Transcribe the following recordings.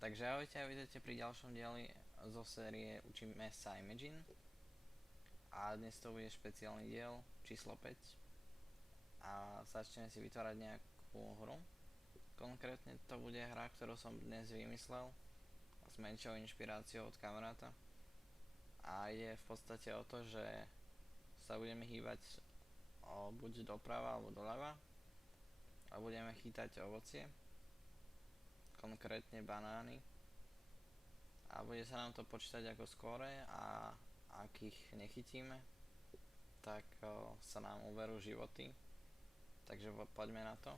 Takže ahojte a vítajte pri ďalšom dieli zo série Učíme sa Imagine. A dnes to bude špeciálny diel číslo 5. A začneme si vytvárať nejakú hru. Konkrétne to bude hra, ktorú som dnes vymyslel s menšou inšpiráciou od kamaráta. A ide v podstate o to, že sa budeme hýbať buď doprava alebo doľava a budeme chytať ovocie, konkrétne banány, a bude sa nám to počítať ako skóre, a ak ich nechytíme, tak sa nám uberú životy. Takže poďme na to.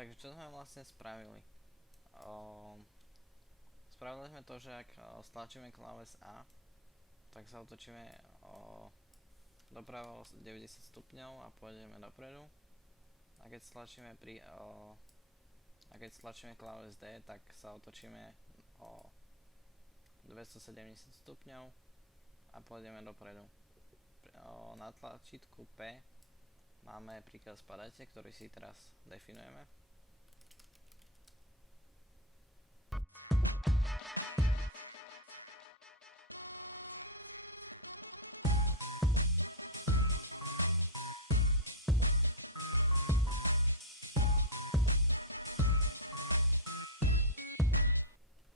Takže čo sme vlastne spravili? Spravili sme to, že ak stlačíme kláves A, tak sa otočíme doprava o 90 stupňov a pôjdeme dopredu. A keď stlačíme kláves D, tak sa otočíme o 270 stupňov a pôjdeme dopredu. Na tlačítku P máme príkaz padajte, ktorý si teraz definujeme.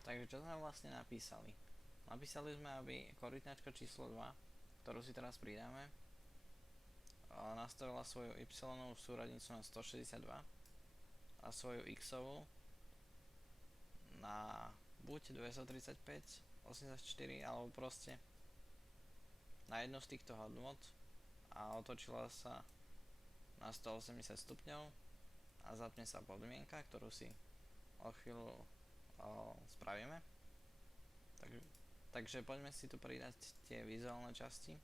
Takže čo sme vlastne napísali? Napísali sme, aby korytnačka číslo 2, ktorú si teraz pridáme, nastavila svoju y-ovú súradnicu na 162 a svoju x-ovú na buď 235, 84 alebo proste na jednu z týchto hodnôt a otočila sa na 180 stupňov a zapne sa podmienka, ktorú si o chvíľu spravíme. Takže poďme si tu pridať tie vizuálne časti.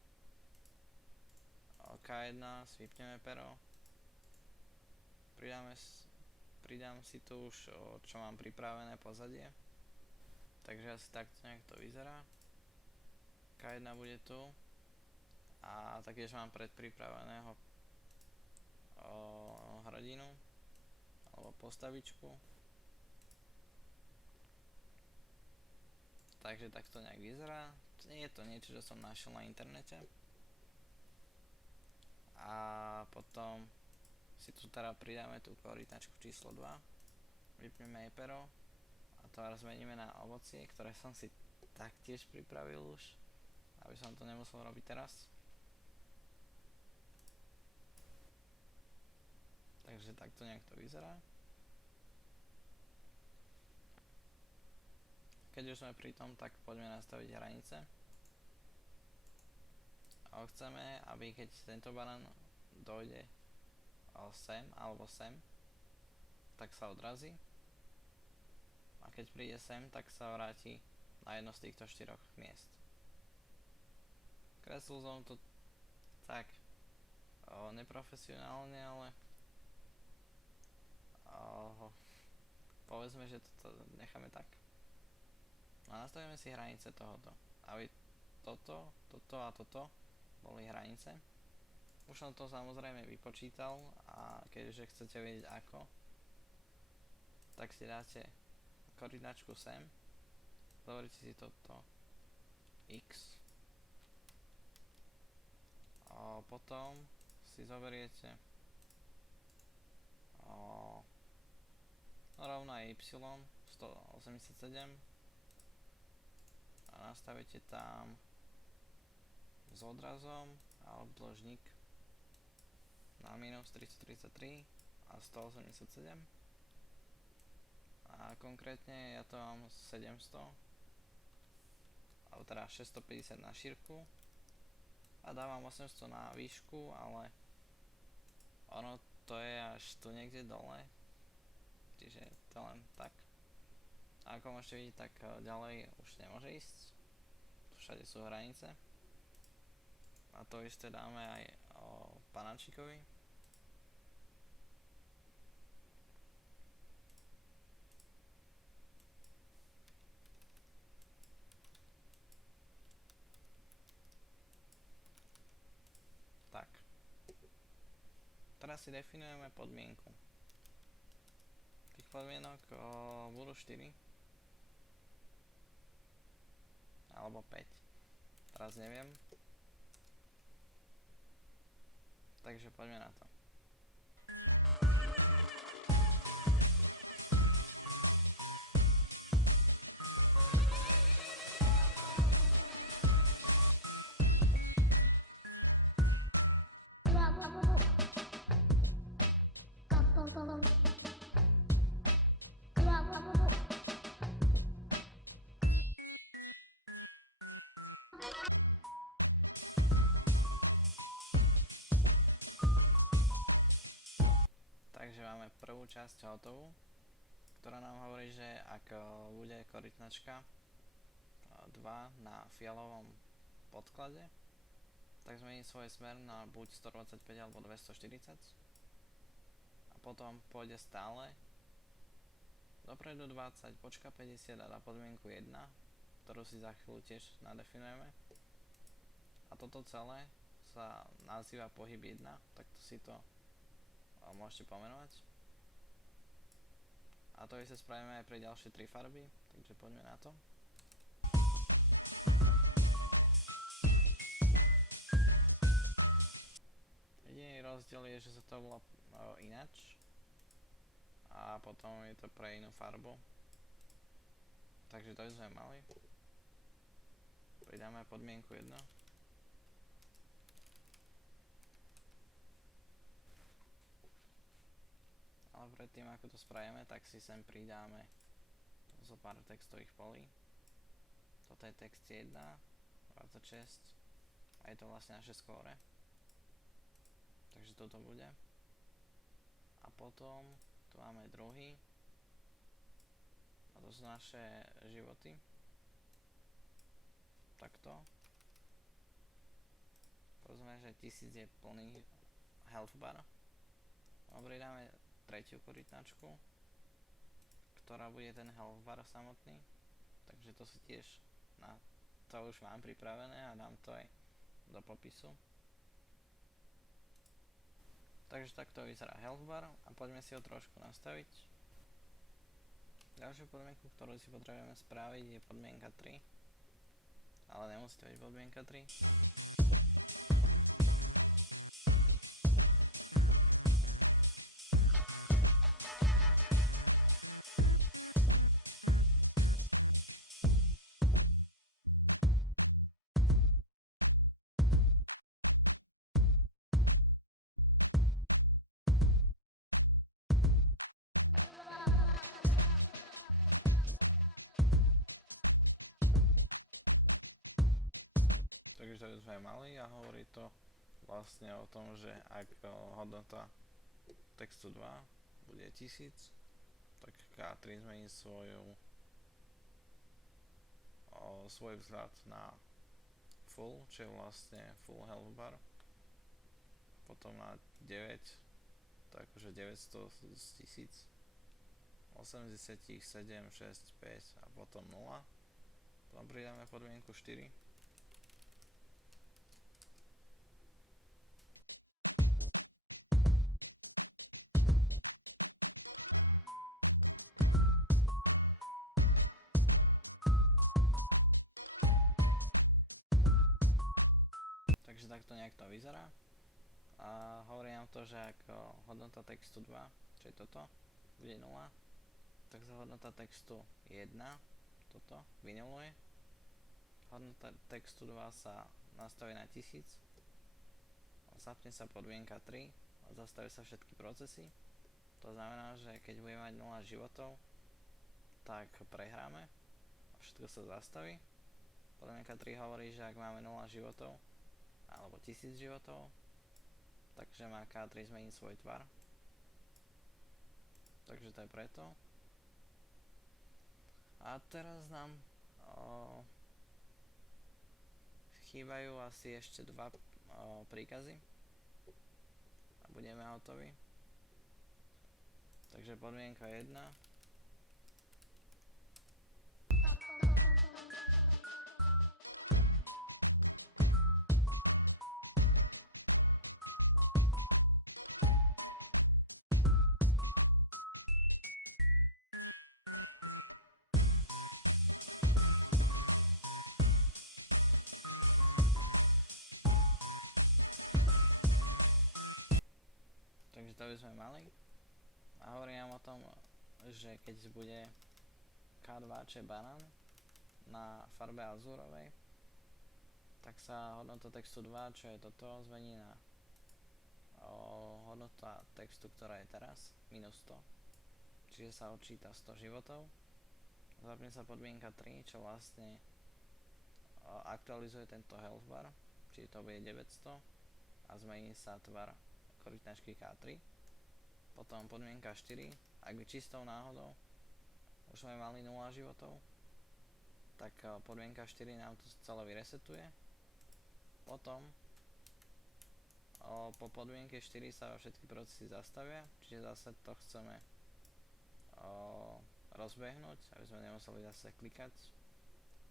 K1 svipneme pero, pridám si tu už čo mám pripravené pozadie, takže asi takto nejak to vyzerá. K1 bude tu a taktiež mám predpripraveného hrdinu alebo postavičku. Takže takto nejak vyzerá. Je to niečo, čo som našiel na internete. A potom si tu teda pridáme tú korytnačku číslo 2, vypneme jej pero a to zmeníme na ovocie, ktoré som si taktiež pripravil už, aby som to nemusel robiť teraz. Takže takto nejak to vyzerá. Keď už sme pri tom, tak poďme nastaviť hranice. A chceme, aby keď tento banán dojde sem alebo sem, tak sa odrazí. A keď príde sem, tak sa vráti na jedno z týchto 4 miest. Kreslil som to tak neprofesionálne, ale povedzme, že to necháme tak. A nastavíme si hranice tohoto, aby toto a toto boli hranice. Už som to samozrejme vypočítal a keďže chcete vedieť ako, tak si dáte korytnačku sem, zoberte si toto x a potom si zoberiete rovno y 187 a nastavíte tam s odrazom a obdĺžnik na minus 333 a 187 a konkrétne ja to mám 700 alebo teda 650 na šírku a dávam 800 na výšku, ale ono to je až tu niekde dole, čiže to len tak. A ako môžete vidieť, tak ďalej už nemôže ísť, tu všade sú hranice. A to isté dáme aj panáčikovi. teraz si definujeme podmienku. Tých podmienok budú 4 alebo 5. Teraz neviem. Takže poďme na to. Takže máme prvú časť hotovú, ktorá nám hovorí, že ak bude korytnačka 2 na fialovom podklade, tak zmení svoj smer na buď 125 alebo 240 a potom pôjde stále dopredu 20, počka 50 a dá podmienku 1, ktorú si za chvíľu tiež nadefinujeme. A toto celé sa nazýva pohyb 1, takto si to môžete pomenovať. A to isté spravíme aj pre ďalšie 3 farby, takže poďme na to. Jediný rozdiel je, že sa to volá inač a potom je to pre inú farbu. Takže to sme mali. Pridáme podmienku 1. Ale predtým ako to spravíme, tak si sem pridáme zo pár textových polí. Toto je text 1, 26 a je to vlastne naše skóre. Takže toto bude. A potom tu máme druhý. A to sú naše životy. Takto. Povedzme, že 1000 je plný health bar. A pridáme tretiu korytnačku, ktorá bude ten health bar samotný, takže to si tiež na to už mám pripravené a dám to aj do popisu. Takže takto vyzerá health bar a poďme si ho trošku nastaviť. Ďalšiu podmienku, ktorú si potrebujeme spraviť, je podmienka 3, ale nemusí to byť podmienka 3. Takže to sme mali a hovorí to vlastne o tom, že ak hodnota textu 2 bude 1000, tak K3 zmení svoj vzhľad na full, čo je vlastne full health bar. Potom na 9, tak akože 900 z 1000, 80, 7, 6, 5 a potom 0. Potom pridáme podmienku 4. Takže takto nejak to vyzerá. A hovorí nám to, že ak hodnota textu 2, čo je toto, bude 0, tak za hodnota textu 1, toto, vynuluje. Hodnota textu 2 sa nastaví na 1000, zapne sa podmienka 3 a zastaví sa všetky procesy. To znamená, že keď budeme mať 0 životov, tak prehráme a všetko sa zastaví. Podmienka 3 hovorí, že ak máme 0 životov alebo 1000 životov, takže má K3 zmeniť svoj tvar. Takže to je preto. A teraz nám chýbajú asi ešte 2 príkazy a budeme hotoví. Takže podmienka 1. to by sme mali. A hovorím o tom, že keď bude K2, čo je banán, na farbe azúrovej, tak sa hodnota textu 2, čo je toto, zmení na hodnota textu, ktorá je teraz, minus 100. Čiže sa odčíta 100 životov. Zapne sa podmienka 3, čo vlastne aktualizuje tento health bar, čiže to bude 900 a zmení sa tvar korytnačky K3. Potom podmienka 4, ak by čistou náhodou už sme mali 0 životov, tak podmienka 4 nám to celé vyresetuje. Potom po podmienke 4 sa všetky procesy zastavia, čiže zase to chceme rozbehnúť, aby sme nemuseli zase klikať.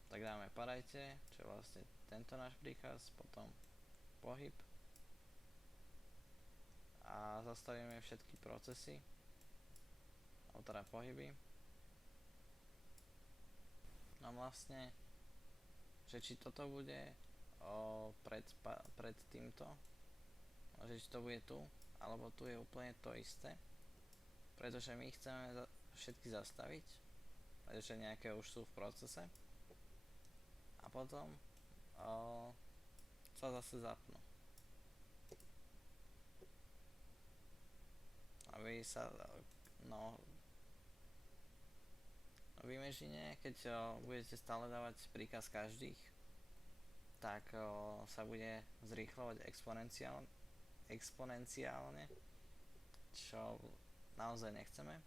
Tak dáme padajte, čo je vlastne tento náš príkaz, potom pohyb a zastavíme všetky procesy, alebo teda pohyby. No vlastne, že či toto bude pred týmto, že či to bude tu, alebo tu je úplne to isté, pretože my chceme všetky zastaviť, pretože nejaké už sú v procese a potom sa zase zapnú. Aby sa, v Imagine, keď budete stále dávať príkaz každých, tak sa bude zrýchlovať exponenciálne, čo naozaj nechceme.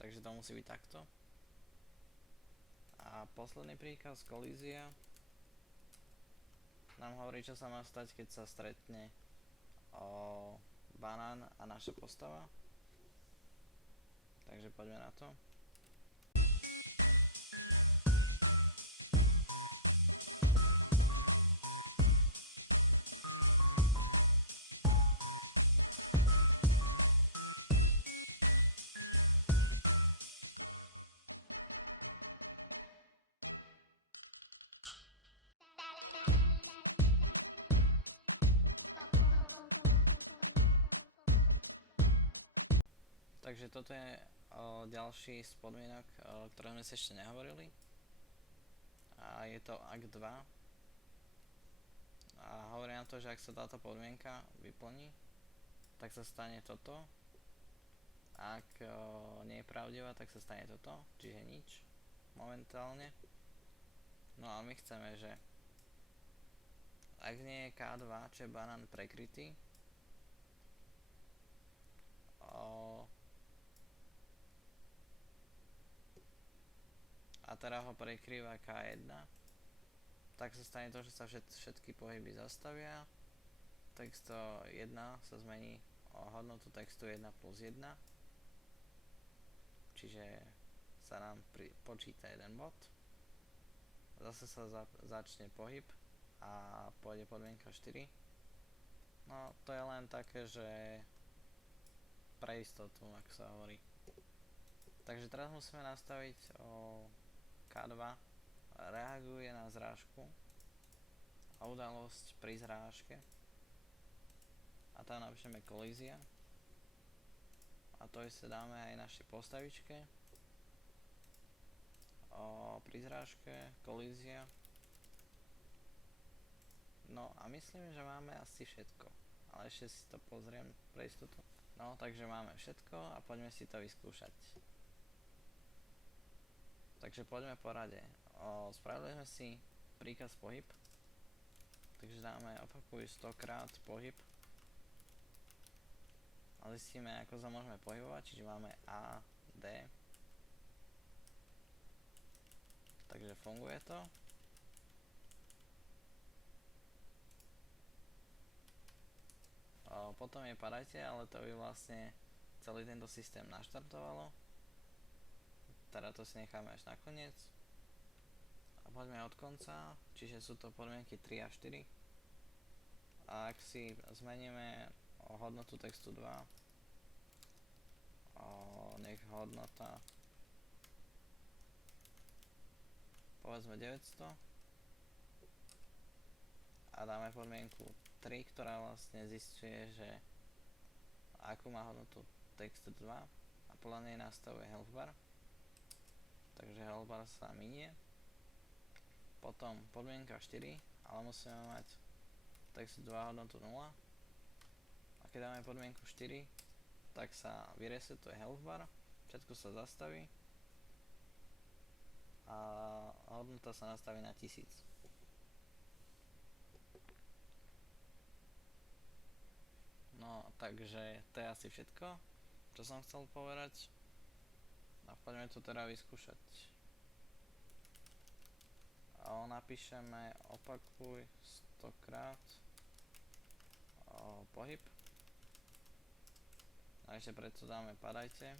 Takže to musí byť takto. A posledný príkaz, kolízia, nám hovorí, čo sa má stať, keď sa stretne banán a naša postava. Takže poďme na to. Takže toto je ďalší z podmienok, ktoré sme si ešte nehovorili. A je to akt 2. A hovorí nám to, že ak sa táto podmienka vyplní, tak sa stane toto. Ak nie je pravdivá, tak sa stane toto, čiže nič momentálne. No a my chceme, že ak nie je K2, čo je banán prekrytý, a teda ho prekrýva K1, tak sa stane to, že sa všetky pohyby zastavia. Text 1 sa zmení o hodnotu textu 1 plus 1, čiže sa nám počíta jeden bod. Zase sa začne pohyb a pôjde podmienka 4. No to je len také, že pre istotu, ako sa hovorí. Takže teraz musíme nastaviť K2 reaguje na zrážku a udalosť pri zrážke a tam napíšeme kolízia a to isté dáme aj našej postavičke pri zrážke, kolízia. No a myslím, že máme asi všetko, ale ešte si to pozriem pre istotu. No takže máme všetko a poďme si to vyskúšať. Takže poďme po rade. Spravili sme si príkaz pohyb, takže dáme opakuj 100 krát pohyb a zistíme, ako sa môžeme pohybovať, čiže máme A, D, takže funguje to. Potom je padajte, ale to by vlastne celý tento systém naštartovalo. Teda to si necháme až nakoniec. A poďme od konca, čiže sú to podmienky 3 a 4. A ak si zmeníme hodnotu textu 2, nech hodnota povedzme 900 a dáme podmienku 3, ktorá vlastne zisťuje, že akú má hodnotu text 2 a podľa nej nastavuje health bar, takže health bar sa minie. Potom podmienka 4, ale musíme mať text 2 hodnotu 0 a keď dáme podmienku 4, tak sa vyresetuje health bar, všetko sa zastaví a hodnota sa nastaví na 1000. No, takže to je asi všetko, čo som chcel povedať. A poďme to teda vyskúšať. Napíšeme opakuj 100 krát pohyb. A ešte preto dáme padajte.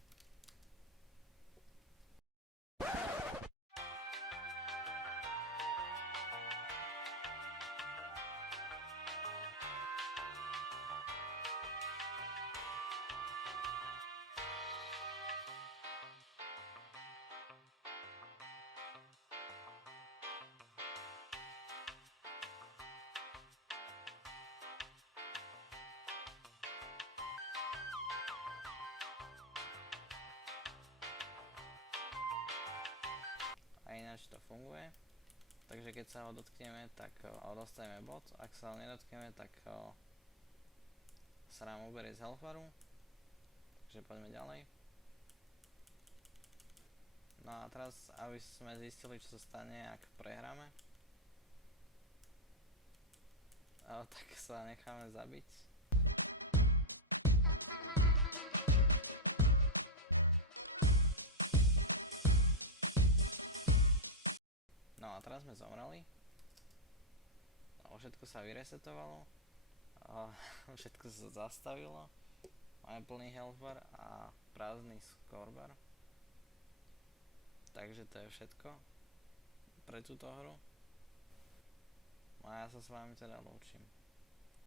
A ináč to funguje. Takže keď sa ho dotkneme, tak dostaneme bod. Ak sa ho nedotkneme, tak sa nám uberie z health baru. Takže poďme ďalej. No a teraz, aby sme zistili, čo sa stane, ak prehráme, tak sa necháme zabiť. No a teraz sme zomreli. Všetko sa vyresetovalo. Všetko sa zastavilo. Máme plný health bar a prázdny score bar. Takže to je všetko pre túto hru. A ja sa s vami teda lúčim.